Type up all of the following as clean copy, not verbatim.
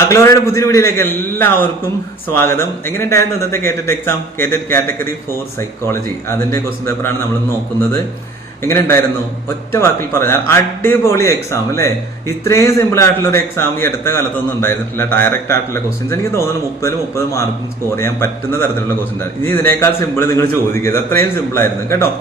അഗ്ലോറയുടെ പുതിയ വീഡിയോയിലേക്ക് എല്ലാവർക്കും സ്വാഗതം. എങ്ങനെയുണ്ടായിരുന്നു ഇന്നത്തെ കേറ്ററ്റ് എക്സാം? കേറ്ററ്റ് കാറ്റഗറി 4 സൈക്കോളജി അതിന്റെ ക്വസ്റ്റ്യൻ പേപ്പറാണ് നമ്മൾ നോക്കുന്നത്. എങ്ങനെ ഉണ്ടായിരുന്നു? ഒറ്റ വാക്കിൽ പറഞ്ഞാൽ അടിപൊളി എക്സാം അല്ലേ? ഇത്രയും സിമ്പിൾ ആയിട്ടുള്ള ഒരു എക്സാം ഈ അടുത്ത കാലത്തൊന്നും ഉണ്ടായിരുന്നില്ല. ഡയറക്റ്റ് ആയിട്ടുള്ള ക്വസ്റ്റ്യൻസ് എനിക്ക് തോന്നുന്നു 30 മാർക്കും സ്കോർ ചെയ്യാൻ പറ്റുന്ന തരത്തിലുള്ള ക്വസ്റ്റ്യൻ ആണ്. ഇനി ഇതിനേക്കാൾ സിമ്പിൾ നിങ്ങൾ ചോദിക്കരുത്, അത്രയും സിമ്പിൾ ആയിരുന്നു കേട്ടോ.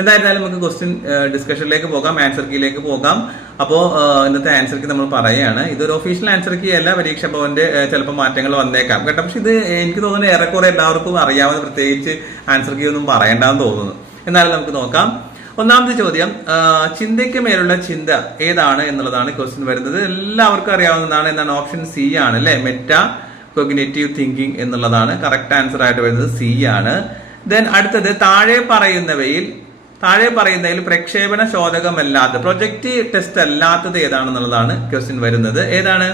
എന്തായിരുന്നാലും നമുക്ക് ക്വസ്റ്റ്യൻ ഡിസ്കഷനിലേക്ക് പോകാം, ആൻസർ കീയിലേക്ക് പോകാം. അപ്പോൾ ഇന്നത്തെ ആൻസർ കീ നമ്മൾ പറയുകയാണ്. ഇതൊരു ഒഫീഷ്യൽ ആൻസർ കീ അല്ല, പരീക്ഷാ ഭവന്റെ ചിലപ്പോൾ മാറ്റങ്ങൾ വന്നേക്കാം കേട്ടോ. പക്ഷെ ഇത് എനിക്ക് തോന്നുന്നു ഏറെക്കുറെ എല്ലാവർക്കും അറിയാവുന്ന, പ്രത്യേകിച്ച് ആൻസർ കീ ഒന്നും പറയേണ്ടെന്ന് തോന്നുന്നു. എന്നാലും നമുക്ക് നോക്കാം. ഒന്നാമത്തെ ചോദ്യം, ചിന്തയ്ക്ക് മേലുള്ള ചിന്ത ഏതാണ് എന്നുള്ളതാണ് ക്വസ്റ്റ്യൻ വരുന്നത്. എല്ലാവർക്കും അറിയാവുന്നതാണ്. എന്താണ്? ഓപ്ഷൻ സി ആണ് അല്ലെ, മെറ്റാ കോഗ്നിറ്റീവ് തിങ്കിങ് എന്നുള്ളതാണ് കറക്റ്റ് ആൻസർ ആയിട്ട് വരുന്നത്. സി ആണ്. ദെൻ അടുത്തത്, താഴെ പറയുന്നതിൽ പ്രക്ഷേപണ ശോധകമല്ലാത്ത പ്രൊജക്റ്റീവ് ടെസ്റ്റ് അല്ലാത്തത് ഏതാണെന്നുള്ളതാണ് ക്വസ്റ്റ്യൻ വരുന്നത്. ഏതാണ്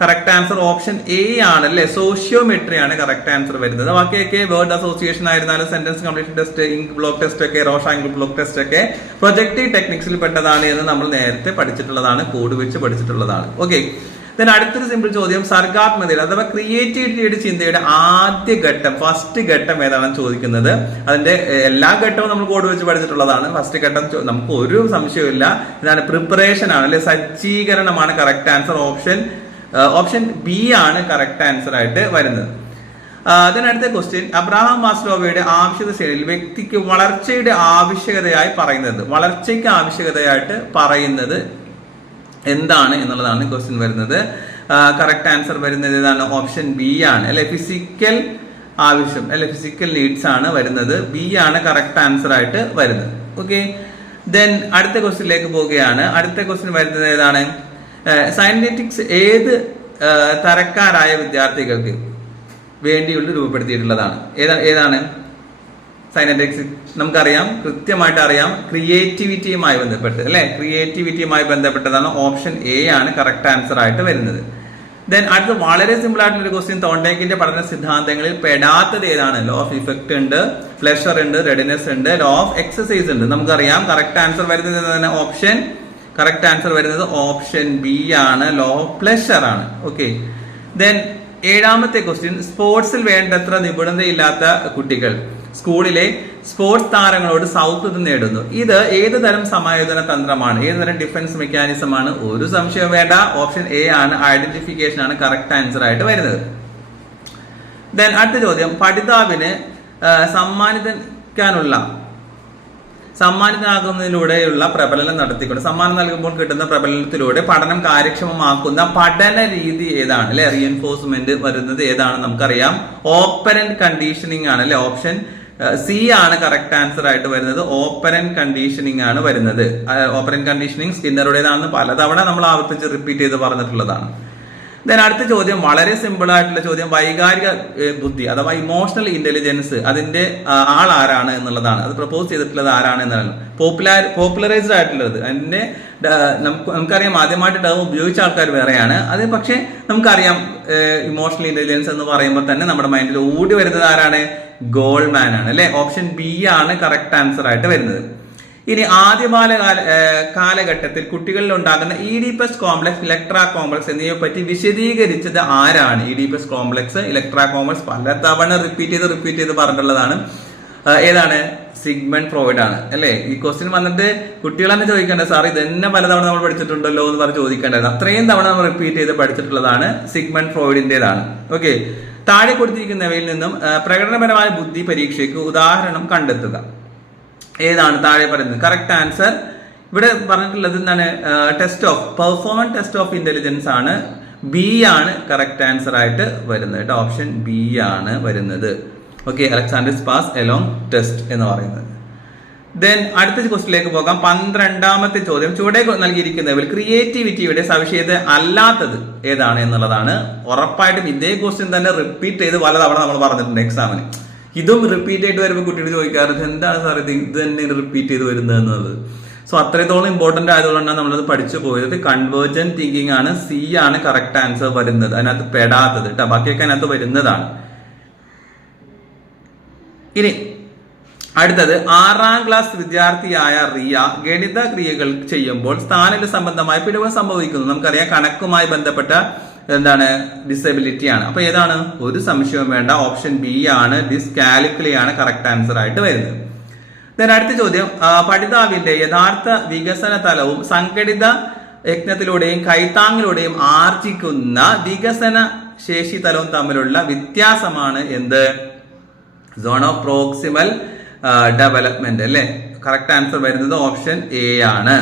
കറക്റ്റ് ആൻസർ? ഓപ്ഷൻ എ ആണ് അല്ലെ, സോഷ്യോമെട്രി ആണ് കറക്റ്റ് ആൻസർ വരുന്നത്. ബാക്കിയൊക്കെ വേർഡ് അസോസിയേഷൻ ആയിരുന്നാലും sentence completion test, ink blot test ഒക്കെ, റോഷ ഇങ്ക് ബ്ലോക്ക് ടെസ്റ്റ് ഒക്കെ പ്രൊജക്റ്റീവ് ടെക്നിക്സിൽ പെട്ടതാണ് എന്ന് നമ്മൾ നേരത്തെ പഠിച്ചിട്ടുള്ളതാണ്, കോഡ് വെച്ച് പഠിച്ചിട്ടുള്ളതാണ്. ഓക്കെ. ദെൻ അടുത്തൊരു സിമ്പിൾ ചോദ്യം, സർഗാത്മകതയുടെ അഥവാ ക്രിയേറ്റിവിറ്റിയുടെ ചിന്തയുടെ ആദ്യ ഘട്ടം, ഫസ്റ്റ് ഘട്ടം ഏതാണെന്ന് ചോദിക്കുന്നത്. അതിന്റെ എല്ലാ ഘട്ടവും നമ്മൾ കോഡ് വെച്ച് പഠിച്ചിട്ടുള്ളതാണ്. ഫസ്റ്റ് ഘട്ടം നമുക്ക് ഒരു സംശയമില്ല, ഇതാണ് പ്രിപ്പറേഷൻ ആണ് അല്ലെ, സജ്ജീകരണമാണ് കറക്റ്റ് ആൻസർ. ഓപ്ഷൻ ബി ആണ് കറക്റ്റ് ആൻസർ ആയിട്ട് വരുന്നത്. അതിനടുത്ത ക്വസ്റ്റ്യൻ, അബ്രഹാം മാസ്ലോവയുടെ ആവശ്യകത ശ്രേണിയിൽ വ്യക്തിക്ക് വളർച്ചയ്ക്ക് ആവശ്യകതയായിട്ട് പറയുന്നത് എന്താണ് എന്നുള്ളതാണ് ക്വസ്റ്റ്യൻ വരുന്നത്. കറക്റ്റ് ആൻസർ വരുന്നത് ഏതാണ്? ഓപ്ഷൻ ബി ആണ് അല്ലെ, ഫിസിക്കൽ ആവശ്യം അല്ലെ, ഫിസിക്കൽ നീഡ്സ് ആണ് വരുന്നത്. ബി ആണ് കറക്റ്റ് ആൻസർ ആയിട്ട് വരുന്നത്. ഓക്കെ. ദെൻ അടുത്ത ക്വസ്റ്റ്യനിലേക്ക് പോവുകയാണ്. അടുത്ത ക്വസ്റ്റ്യൻ വരുന്നത് ഏതാണ്? സയന്റിഫിക്സ് ഏത് തരക്കാരായ വിദ്യാർത്ഥികൾക്ക് വേണ്ടിയുള്ള രൂപപ്പെടുത്തിയിട്ടുള്ളതാണ്? ഏതാണ് സയന്റിഫിക്സ്? നമുക്കറിയാം, കൃത്യമായിട്ട് അറിയാം, ക്രിയേറ്റിവിറ്റിയുമായി ബന്ധപ്പെട്ട് അല്ലെ, ക്രിയേറ്റിവിറ്റിയുമായി ബന്ധപ്പെട്ടതാണ്. ഓപ്ഷൻ എ ആണ് കറക്റ്റ് ആൻസർ ആയിട്ട് വരുന്നത്. ദെൻ അടുത്ത് വളരെ സിമ്പിൾ ആയിട്ടുള്ള ഒരു ക്വസ്റ്റ്യൻ, തോണ്ടേക്കിന്റെ പഠന സിദ്ധാന്തങ്ങളിൽ പെടാത്തത് ഏതാണ്? ലോ ഓഫ് ഇഫക്റ്റ് ഉണ്ട്, പ്ലഷർ ഉണ്ട്, റെഡിനെസ് ഉണ്ട്, ലോ ഓഫ് എക്സസൈസ് ഉണ്ട്. നമുക്കറിയാം കറക്റ്റ് ആൻസർ വരുന്നത് കറക്റ്റ് ആൻസർ വരുന്നത് ഓപ്ഷൻ ബി ആണ്, ലോ ഓഫ് പ്ലഷർ ആണ്. ഓക്കെ. ദെൻ ഏഴാമത്തെ ക്വസ്റ്റ്യൻ, സ്പോർട്സിൽ വേണ്ടത്ര നിപുണതയില്ലാത്ത കുട്ടികൾ സ്കൂളിലെ സ്പോർട്സ് താരങ്ങളോട് സൗഹൃദം നേടുന്നു. ഇത് ഏത് തരം സമായോജന തന്ത്രമാണ്? ഏത് തരം ഡിഫൻസ് മെക്കാനിസം ആണ്? ഒരു സംശയം വേണ്ട, ഓപ്ഷൻ എ ആണ്, ഐഡന്റിഫിക്കേഷൻ ആണ് കറക്റ്റ് ആൻസർ ആയിട്ട് വരുന്നത്. ദെൻ അടുത്ത ചോദ്യം, പഠിതാവിന് സമ്മാനിതനാകുന്നതിലൂടെയുള്ള പ്രബലനം നടത്തിക്കൊണ്ട്, സമ്മാനം നൽകുമ്പോൾ കിട്ടുന്ന പ്രബലനത്തിലൂടെ പഠനം കാര്യക്ഷമമാക്കുന്ന പഠന രീതി ഏതാണ് അല്ലെ? റീഎൻഫോഴ്സ്മെന്റ് വരുന്നത് ഏതാണ്? നമുക്കറിയാം, ഓപ്പറന്റ് കണ്ടീഷനിങ് ആണ് അല്ലെ. ഓപ്ഷൻ സി ആണ് കറക്റ്റ് ആൻസർ ആയിട്ട് വരുന്നത്. ഓപ്പറന്റ് കണ്ടീഷനിങ് ആണ് വരുന്നത്. ഓപ്പറന്റ് കണ്ടീഷനിങ് സ്കിന്നറുടേതാണെന്ന് പലതവണ നമ്മൾ ആവർത്തിച്ച് റിപ്പീറ്റ് ചെയ്ത് പറഞ്ഞിട്ടുള്ളതാണ്. ദെൻ അടുത്ത ചോദ്യം വളരെ സിമ്പിൾ ആയിട്ടുള്ള ചോദ്യം, വൈകാരിക ബുദ്ധി അഥവാ ഇമോഷണൽ ഇന്റലിജൻസ് അതിന്റെ ആൾ ആരാണ് എന്നുള്ളതാണ്. അത് പ്രപ്പോസ് ചെയ്തിട്ടുള്ളത് ആരാണ് എന്നുള്ളതാണ്. പോപ്പുലറൈസ്ഡ് ആയിട്ടുള്ളത് അതിന്റെ നമുക്കറിയാം, ആദ്യമായിട്ട് ടേം ഉപയോഗിച്ച ആൾക്കാർ വേറെയാണ് അത്. പക്ഷെ നമുക്കറിയാം ഇമോഷണൽ ഇന്റലിജൻസ് എന്ന് പറയുമ്പോൾ തന്നെ നമ്മുടെ മൈൻഡിൽ ഓടി വരുന്നത് ആരാണ്? ഗോൾഡ്മാൻ ആണ് അല്ലെ. ഓപ്ഷൻ ബി ആണ് കറക്റ്റ് ആൻസർ ആയിട്ട് വരുന്നത്. ഇനി ആദ്യകാല കാലഘട്ടത്തിൽ കുട്ടികളിൽ ഉണ്ടാകുന്ന ഈഡിപ്പസ് കോംപ്ലക്സ്, ഇലക്ട്രാ കോംപ്ലക്സ് എന്നിവയെ പറ്റി വിശദീകരിച്ചത് ആരാണ്? ഈഡിപ്പസ് കോംപ്ലക്സ്, ഇലക്ട്രാ കോംപ്ലക്സ് പലതവണ റിപ്പീറ്റ് ചെയ്ത് പറഞ്ഞിട്ടുള്ളതാണ്. ഏതാണ്? സിഗ്മണ്ട് ഫ്രോയിഡ് ആണ് അല്ലെ. ഈ ക്വസ്റ്റ്യൻ വന്നിട്ട് കുട്ടികൾ തന്നെ ചോദിക്കേണ്ടത്, സാർ ഇതന്നെ പലതവണ നമ്മൾ പഠിച്ചിട്ടുണ്ടല്ലോ എന്ന് പറഞ്ഞ് ചോദിക്കേണ്ടത്. അത്രയും തവണ നമ്മൾ റിപ്പീറ്റ് ചെയ്ത് പഠിച്ചിട്ടുള്ളതാണ്, സിഗ്മണ്ട് ഫ്രോയിഡിന്റേതാണ്. ഓക്കെ. താഴെ കൊടുത്തിരിക്കുന്നവയിൽ നിന്നും പ്രകടനപരമായ ബുദ്ധി പരീക്ഷയ്ക്ക് ഉദാഹരണം കണ്ടെത്തുക. ഏതാണ് താഴെ പറയുന്നത്? കറക്റ്റ് ആൻസർ ഇവിടെ പറഞ്ഞിട്ടുള്ളത് എന്താണ്? പെർഫോമൻസ് ടെസ്റ്റ് ഓഫ് ഇന്റലിജൻസ് ആണ്. ബി ആണ് കറക്റ്റ് ആൻസർ ആയിട്ട് വരുന്നത് കേട്ടോ. ഓപ്ഷൻ ബി ആണ് വരുന്നത്. Okay. Alexander spas along test എന്ന് പറയുന്നത്. ദെൻ അടുത്ത ക്വസ്റ്റിലേക്ക് പോകാം. 12ാമത്തെ ചോദ്യം, ചുവടെ നൽകിയിരിക്കുന്നവയിൽ ക്രിയേറ്റിവിറ്റിയുടെ സവിശേഷത അല്ലാത്തത് ഏതാണ് എന്നുള്ളതാണ്. ഉറപ്പായിട്ടും ഇതേ ക്വസ്റ്റ്യൻ തന്നെ റിപ്പീറ്റ് ചെയ്ത് പലതവണ നമ്മൾ പറഞ്ഞിട്ടുണ്ട് എക്സാമിന്. ഇതും റിപ്പീറ്റ് ആയിട്ട് വരുമ്പോൾ കുട്ടികൾ ചോദിക്കാറുണ്ട്, എന്താണ് സാർ ഇത് തന്നെ റിപ്പീറ്റ് ചെയ്ത് വരുന്നത് എന്നുള്ളത്. സോ അത്രത്തോളം ഇമ്പോർട്ടന്റ് ആയതുകൊണ്ടാണ് നമ്മളത് പഠിച്ചു പോയത്. കൺവേർജന്റ് തിങ്കിങ് ആണ്. സി ആണ് കറക്റ്റ് ആൻസർ വരുന്നത്. അതിനകത്ത് പെടാത്തത് കേട്ടോ, ബാക്കിയൊക്കെ അതിനകത്ത് വരുന്നതാണ്. ഇനി അടുത്തത്, 6ാം ക്ലാസ് വിദ്യാർത്ഥിയായ റിയ ഗണിത ക്രിയകൾ ചെയ്യുമ്പോൾ സ്ഥാനല സംബന്ധമായ പിഴവ് സംഭവിക്കുന്നു. നമുക്കറിയാം, കണക്കുമായി ബന്ധപ്പെട്ട എന്താണ് ഡിസബിലിറ്റി ആണ്. അപ്പൊ ഏതാണ്? ഒരു സംശയവും വേണ്ട, ഓപ്ഷൻ ബി ആണ്, ഡിസ്കാലിക്കുലി ആണ് കറക്റ്റ് ആൻസർ ആയിട്ട് വരുന്നത്. അടുത്ത ചോദ്യം, പഠിതാവിന്റെ യഥാർത്ഥ വികസന തലവും സംഘടിത യജ്ഞത്തിലൂടെയും കൈത്താങ്ങിലൂടെയും ആർജിക്കുന്ന വികസന ശേഷി തലവും തമ്മിലുള്ള വ്യത്യാസമാണ് എന്ത്? സോൺ ഓഫ് പ്രോക്സിമൽ ഡെവലപ്മെന്റ് അല്ലെ. കറക്റ്റ് ആൻസർ വരുന്നത് ഓപ്ഷൻ എ ആണ്.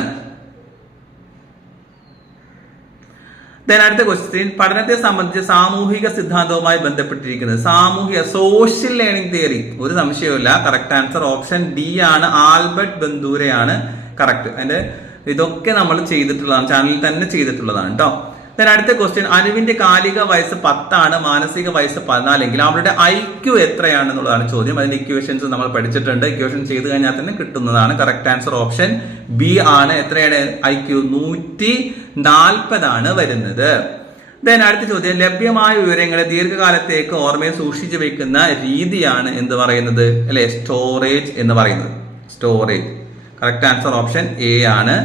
അടുത്ത ക്വസ്റ്റ്യൻ, പഠനത്തെ സംബന്ധിച്ച് സാമൂഹിക സിദ്ധാന്തവുമായി ബന്ധപ്പെട്ടിരിക്കുന്നത് സോഷ്യൽ ലേണിംഗ് തിയറി. ഒരു സംശയവുമില്ല, കറക്റ്റ് ആൻസർ ഓപ്ഷൻ ഡി ആണ്, ആൽബർട്ട് ബന്ദൂരയാണ് കറക്റ്റ്. അതിന്റെ ഇതൊക്കെ നമ്മൾ ചെയ്തിട്ടുള്ളതാണ്, ചാനലിൽ തന്നെ ചെയ്തിട്ടുള്ളതാണ് കേട്ടോ. അടുത്ത ക്വസ്റ്റ്യൻ, അനുവിന്റെ കാലിക വയസ്സ് 10 ആണ്, മാനസിക വയസ്സ് 14 എങ്കിൽ അവരുടെ IQ എത്രയാണെന്നുള്ളതാണ് ചോദ്യം. അതിന്റെ ഇക്വേഷൻസ് നമ്മൾ പഠിച്ചിട്ടുണ്ട്. ഇക്വേഷൻ ചെയ്ത് കഴിഞ്ഞാൽ തന്നെ കിട്ടുന്നതാണ്. കറക്റ്റ് ആൻസർ ഓപ്ഷൻ ബി ആണ്. എത്രയാണ് IQ? 140 ആണ് വരുന്നത്. അടുത്ത ചോദ്യം, ലഭ്യമായ വിവരങ്ങളെ ദീർഘകാലത്തേക്ക് ഓർമ്മയിൽ സൂക്ഷിച്ചു വെക്കുന്ന രീതിയാണ് എന്ത് പറയുന്നത് അല്ലെ? സ്റ്റോറേജ് എന്ന് പറയുന്നത്. Storage. Correct answer option A ആണ്.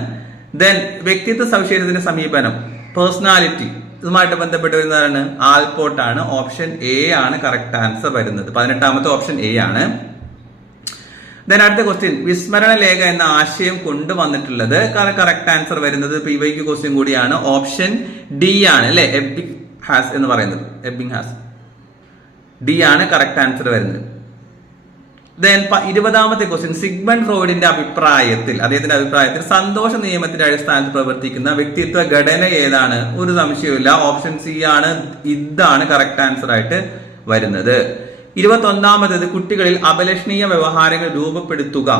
വ്യക്തിത്വ സവിശേഷതയുടെ സമീപനം, പേഴ്സണാലിറ്റി, ഇതുമായിട്ട് ബന്ധപ്പെട്ട് വരുന്നതാണ് ആൽപോർട്ട് ആണ്. ഓപ്ഷൻ എ ആണ് കറക്റ്റ് ആൻസർ വരുന്നത്. 18ാമത്തെ ഓപ്ഷൻ എ ആണ്. അടുത്ത ക്വസ്റ്റ്യൻ, വിസ്മരണ ലേഖ എന്ന ആശയം കൊണ്ടുവന്നിട്ടുള്ളത് കറക്റ്റ് ആൻസർ വരുന്നത് PYQ ക്വസ്റ്റ്യൻ കൂടിയാണ്. ഓപ്ഷൻ ഡി ആണ് അല്ലെ, എബിംഗ് ഹാസ് എന്ന് പറയുന്നത്. എബിംഗ് ഹാസ്, ഡി ആണ് കറക്റ്റ് ആൻസർ വരുന്നത്. 20ാമത്തെ ക്വസ്റ്റ്യൻ, സിഗ്മണ്ട് ഫ്രോയിഡിന്റെ അദ്ദേഹത്തിന്റെ അഭിപ്രായത്തിൽ സന്തോഷ നിയമത്തിന്റെ അടിസ്ഥാനത്തിൽ പ്രവർത്തിക്കുന്ന വ്യക്തിത്വ ഘടന ഏതാണ്? ഒരു സംശയവുമില്ല, ഓപ്ഷൻ സി ആണ്. ഇതാണ് കറക്റ്റ് ആൻസർ ആയിട്ട് വരുന്നത്. 21ാമത്തേത്, കുട്ടികളിൽ അപലഷണീയ വ്യവഹാരങ്ങൾ രൂപപ്പെടുത്തുക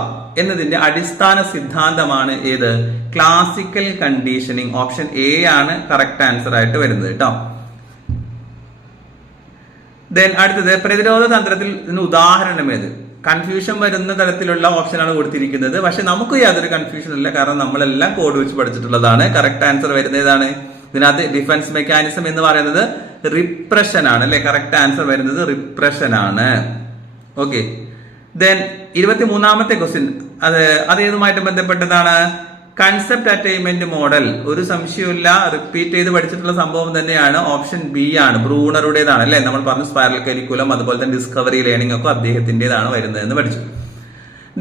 എന്നതിന്റെ അടിസ്ഥാന സിദ്ധാന്തമാണ് ഏത്? Classical conditioning. ഓപ്ഷൻ എ ആണ് കറക്റ്റ് ആൻസർ ആയിട്ട് വരുന്നത് കേട്ടോ. അടുത്തത്, പ്രതിരോധ തന്ത്രത്തിൽ ഇതിന് ഉദാഹരണം ഏത്? കൺഫ്യൂഷൻ വരുന്ന തരത്തിലുള്ള ഓപ്ഷനാണ് കൊടുത്തിരിക്കുന്നത്. പക്ഷെ നമുക്ക് യാതൊരു കൺഫ്യൂഷൻ ഇല്ല, കാരണം നമ്മളെല്ലാം കോഡ് വെച്ച് പഠിച്ചിട്ടുള്ളതാണ്. കറക്റ്റ് ആൻസർ വരുന്നത് ഏതാണ്? ഇതിനകത്ത് ഡിഫൻസ് മെക്കാനിസം എന്ന് പറയുന്നത് റിപ്രഷൻ ആണ് അല്ലെ. കറക്റ്റ് ആൻസർ വരുന്നത് റിപ്രഷൻ ആണ്. ഓക്കെ. 23ാമത്തെ ക്വസ്റ്റ്യൻ, അത് ഏതുമായിട്ട് ബന്ധപ്പെട്ടതാണ്? Concept attainment model. ഒരു സംശയമില്ല, റിപ്പീറ്റ് ചെയ്ത് പഠിച്ചിട്ടുള്ള സംഭവം തന്നെയാണ്. ഓപ്ഷൻ ബി ആണ്, ബ്രൂണറുടേതാണ് അല്ലെ. നമ്മൾ പറഞ്ഞു സ്പൈറൽ കരിക്കുലം, അതുപോലെ തന്നെ ഡിസ്കവറി ലേണിംഗ് ഒക്കെ അദ്ദേഹത്തിന്റേതാണ് വരുന്നതെന്ന് പഠിച്ചു.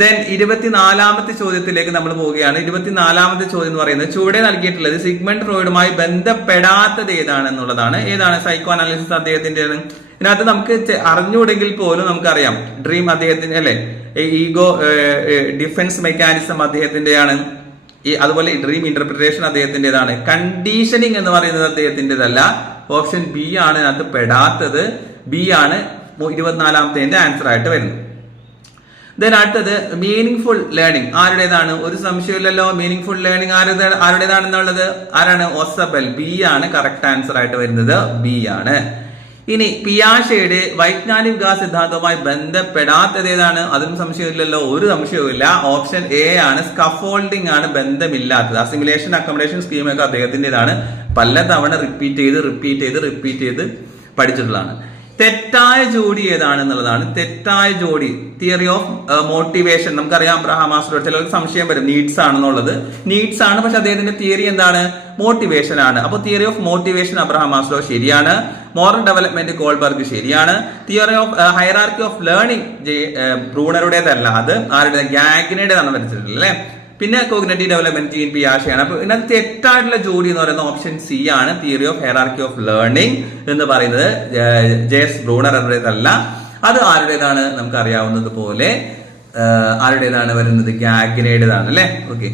24ാമത്തെ ചോദ്യത്തിലേക്ക് നമ്മൾ പോവുകയാണ്. 24ാമത്തെ ചോദ്യം എന്ന് പറയുന്നത്, ചുവടെ നൽകിയിട്ടുള്ളത് സിഗ്മണ്ട് ഫ്രോയിഡുമായി ബന്ധപ്പെടാത്തത് ഏതാണെന്നുള്ളതാണ്. ഏതാണ്? സൈക്കോ അനാലിസിസ് അദ്ദേഹത്തിന്റെയാണ്. ഇതിനകത്ത് നമുക്ക് അറിഞ്ഞുകൂടെങ്കിൽ പോലും നമുക്കറിയാം, ഡ്രീം അദ്ദേഹത്തിന്റെ അല്ലെ, ഈഗോ ഡിഫൻസ് മെക്കാനിസം അദ്ദേഹത്തിന്റെയാണ്. അതുപോലെ ഡ്രീം ഇന്റർപ്രിട്ടേഷൻ അദ്ദേഹത്തിന്റേതാണ്. കണ്ടീഷനിങ് എന്ന് പറയുന്നത് അദ്ദേഹത്തിന്റേതല്ല. ഓപ്ഷൻ ബി ആണ് അതിനകത്ത് പെടാത്തത്. ബി ആണ് 24ാമത്തെ ആൻസർ ആയിട്ട് വരുന്നത്. അടുത്തത്, മീനിങ് ഫുൾ ലേണിംഗ് ആരുടേതാണ്? ഒരു സംശയമില്ലല്ലോ, മീനിങ് ഫുൾ ലേണിംഗ് ആരുടേതാണെന്നുള്ളത് ആരാണ്? ഒസബൽ. ബി ആണ് കറക്റ്റ് ആൻസർ ആയിട്ട് വരുന്നത്. ബി ആണ്. ഇനി പിയാഷെയുടെ വൈജ്ഞാനിക വികാസ സിദ്ധാന്തവുമായി ബന്ധപ്പെടാത്തത് ഏതാണ്? അതിനും സംശയമില്ലല്ലോ, ഒരു സംശയവുമില്ല. ഓപ്ഷൻ എ ആണ്, സ്കഫോൾഡിംഗ് ആണ് ബന്ധമില്ലാത്തത്. Assimilation accommodation സ്കീമൊക്കെ അദ്ദേഹത്തിൻ്റെതാണ്. പലതവണ റിപ്പീറ്റ് ചെയ്ത് പഠിച്ചിട്ടുള്ളതാണ്. തെറ്റായ ജോഡി ഏതാണെന്നുള്ളതാണ്. തെറ്റായ ജോഡി, തിയറി ഓഫ് മോട്ടിവേഷൻ. നമുക്കറിയാം അബ്രഹാം മാസ്ലോ, ചിലർക്ക് സംശയം വരും നീഡ്സ് ആണെന്നുള്ളത്. നീഡ്സ് ആണ്, പക്ഷെ അദ്ദേഹത്തിന്റെ തിയറി എന്താണ്? മോട്ടിവേഷൻ ആണ്. അപ്പൊ theory of motivation Abraham Maslow ശരിയാണ്. മോറൽ ഡെവലപ്മെന്റ് കോൾബർഗ് ശരിയാണ്. Theory of hierarchy of learning ബ്രൂണറുടേതല്ല, അത് ആരുടെ? ഗാഗ്നയുടേതാണ് വരച്ചിട്ടുള്ളത് അല്ലെ. പിന്നെ കോഗ്നിറ്റീവ് ഡെവലപ്മെന്റ് ജീൻ പിയാഷെയാണ്. അപ്പൊ ഇതിനകത്ത് തെറ്റായിട്ടുള്ള ജോഡി എന്ന് പറയുന്നത് ഓപ്ഷൻ സി ആണ്, theory of hierarchy of learning എന്ന് പറയുന്നത് ജെഎസ് ബ്രൂണറുടേതല്ല. അത് ആരുടേതാണ്? നമുക്ക് അറിയാവുന്നത് പോലെ ആരുടേതാണ് വരുന്നത്? ഗാഗ്നയുടേതാണ് അല്ലെ. ഓക്കെ.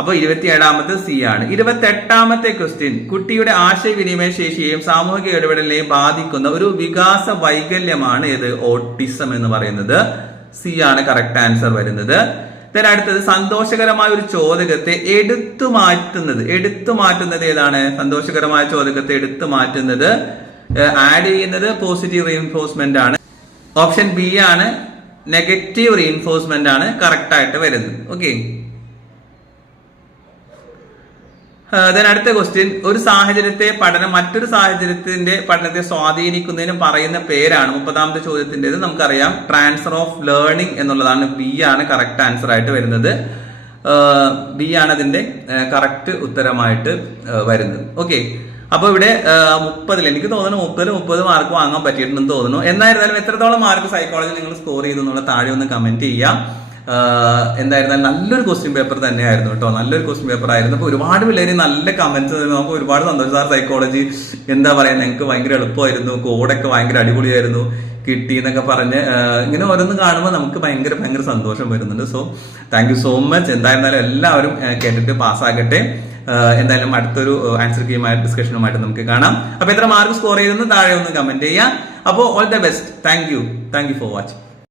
അപ്പൊ 27ാമത്തെ സി ആണ്. 28ാമത്തെ ക്വസ്റ്റ്യൻ, കുട്ടിയുടെ ആശയവിനിമയ ശേഷിയെയും സാമൂഹിക ഇടപെടലിനെയും ബാധിക്കുന്ന ഒരു വികാസ വൈകല്യമാണ് ഏത്? ഓട്ടിസം എന്ന് പറയുന്നത്. സി ആണ് കറക്റ്റ് ആൻസർ വരുന്നത്. അടുത്തത്, സന്തോഷകരമായ ഒരു ചോദകത്തെ എടുത്തു മാറ്റുന്നത് ഏതാണ്? സന്തോഷകരമായ ചോദകത്തെ എടുത്തു മാറ്റുന്നത്, ആഡ് ചെയ്യുന്നത് പോസിറ്റീവ് റീഇൻഫോഴ്സ്മെന്റ് ആണ്. ഓപ്ഷൻ ബി ആണ്, നെഗറ്റീവ് റീഇൻഫോഴ്സ്മെന്റ് ആണ് കറക്റ്റ് ആയിട്ട് വരുന്നത്. ഓക്കെ. അടുത്ത ക്വസ്റ്റ്യൻ, ഒരു സാഹചര്യത്തെ പഠനം മറ്റൊരു സാഹചര്യത്തിന്റെ പഠനത്തെ സ്വാധീനിക്കുന്നതിന് പറയുന്ന പേരാണ്. 30ാമത്തെ ചോദ്യത്തിൻ്റെത് നമുക്കറിയാം, ട്രാൻസ്ഫർ ഓഫ് ലേണിംഗ് എന്നുള്ളതാണ്. ബി ആണ് കറക്റ്റ് ആൻസർ ആയിട്ട് വരുന്നത്. ബി ആണ് അതിന്റെ കറക്റ്റ് ഉത്തരമായിട്ട് വരുന്നത്. ഓക്കെ. അപ്പൊ ഇവിടെ 30 എനിക്ക് തോന്നുന്നു 30 മാർക്ക് വാങ്ങാൻ പറ്റിയിട്ടുണ്ടെന്ന് തോന്നുന്നു. എന്നായിരുന്നാലും എത്രത്തോളം മാർക്ക് സൈക്കോളജി നിങ്ങൾ സ്കോർ ചെയ്തു എന്നുള്ള താഴെ ഒന്ന് കമന്റ് ചെയ്യാം. എന്തായിരുന്നാലും നല്ലൊരു ക്വസ്റ്റ്യൻ പേപ്പർ തന്നെയായിരുന്നു കേട്ടോ, നല്ലൊരു ക്വസ്റ്റ്യൻ പേപ്പർ ആയിരുന്നു. അപ്പൊ ഒരുപാട് പിള്ളേര് നല്ല കമന്റ്സ് നമുക്ക് ഒരുപാട് സന്തോഷം. സാർ സൈക്കോളജി എന്താ പറയാ, ഞങ്ങൾക്ക് ഭയങ്കര എളുപ്പമായിരുന്നു, കോഡൊക്കെ ഭയങ്കര അടിപൊളിയായിരുന്നു കിട്ടി എന്നൊക്കെ പറഞ്ഞ് ഇങ്ങനെ ഓരോന്ന് കാണുമ്പോൾ നമുക്ക് ഭയങ്കര ഭയങ്കര സന്തോഷം വരുന്നുണ്ട്. So thank you so much. എന്തായിരുന്നാലും എല്ലാവരും കേട്ടിട്ട് പാസ്സാകട്ടെ. എന്തായാലും അടുത്തൊരു ആൻസർ കീയുമായ ഡിസ്കഷനുമായിട്ട് നമുക്ക് കാണാം. അപ്പൊ എത്ര മാർക്ക് സ്കോർ ചെയ്തെന്ന് താഴെ ഒന്ന് കമന്റ് ചെയ്യാം. അപ്പോൾ all the best. Thank you for watching.